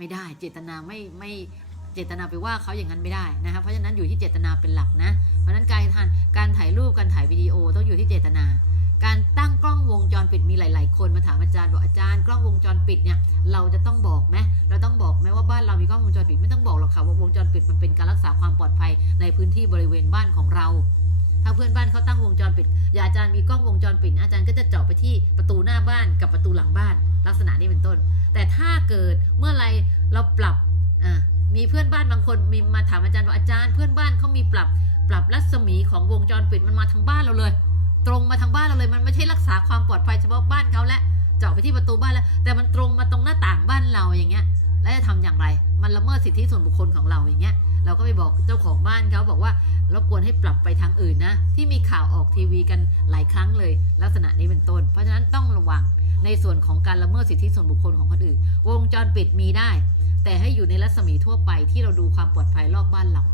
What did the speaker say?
ไม่ได้เจตนาไม่ไม่เจตนาไปว่าเขาอย่างนั้นไม่ได้นะคะเพราะฉะนั้นอยู่ที่เจตนาเป็นหลักนะเพราะฉะนั้นการทานการถ่ายรูปการถ่ายวิดีโอต้องอยู่ที่เจตนา การตั้งกล้องวงจรปิดมีหลาย ๆ คนมาถามอาจารย์บอกอาจารย์กล้องวงจรปิดเนี่ยเราจะต้องบอกไหมเราต้องบอกไหมว่าบ้านเรามีกล้องวงจรปิดไม่ต้องบอกหรอกค่ะว่าวงจรปิดมันเป็นการรักษาความปลอดภัยในพื้นที่บริเวณบ้านของเรา ถ้าเพื่อนบ้านเขาตั้งวงจรปิด อย่าอาจารย์มีกล้องวงจรปิดนะอาจารย์ก็จะเจาะไปที่ประตูหน้าบ้านกับประตูหลังบ้าน ลักษณะนี้เป็นต้น แต่ถ้าเกิดเมื่อไรเราปรับอ่ามีเพื่อนบ้านบางคนมีมาถามอาจารย์ว่าอาจารย์เพื่อนบ้านเขามีปรับปรับรัศมีของวงจรปิดมันมาทางบ้านเราเลย ตรงมาทางบ้านเราเลยมันไม่ใช่รักษาความปลอดภัยเฉพาะบ้านเขาและเจาะไปที่ประตูบ้านแล้ว แต่มันตรงมาตรงหน้าต่างบ้านเราอย่างเงี้ย แล้วจะทำอย่างไร มันละเมิดสิทธิส่วนบุคคลของเราอย่างเงี้ย เราก็ไปบอกเจ้าของบ้านเขาบอกว่ารบกวนให้ปรับไปทางอื่นนะ ที่มีข่าวออกทีวีกันหลายครั้งเลย ลักษณะนี้เป็นต้น เพราะฉะนั้นต้องระวังในส่วนของการละเมิดสิทธิส่วนบุคคลของคนอื่น วงจรปิดมีได้ แต่ให้อยู่ในรัศมีทั่วไปที่เราดูความปลอดภัยรอบบ้านเรา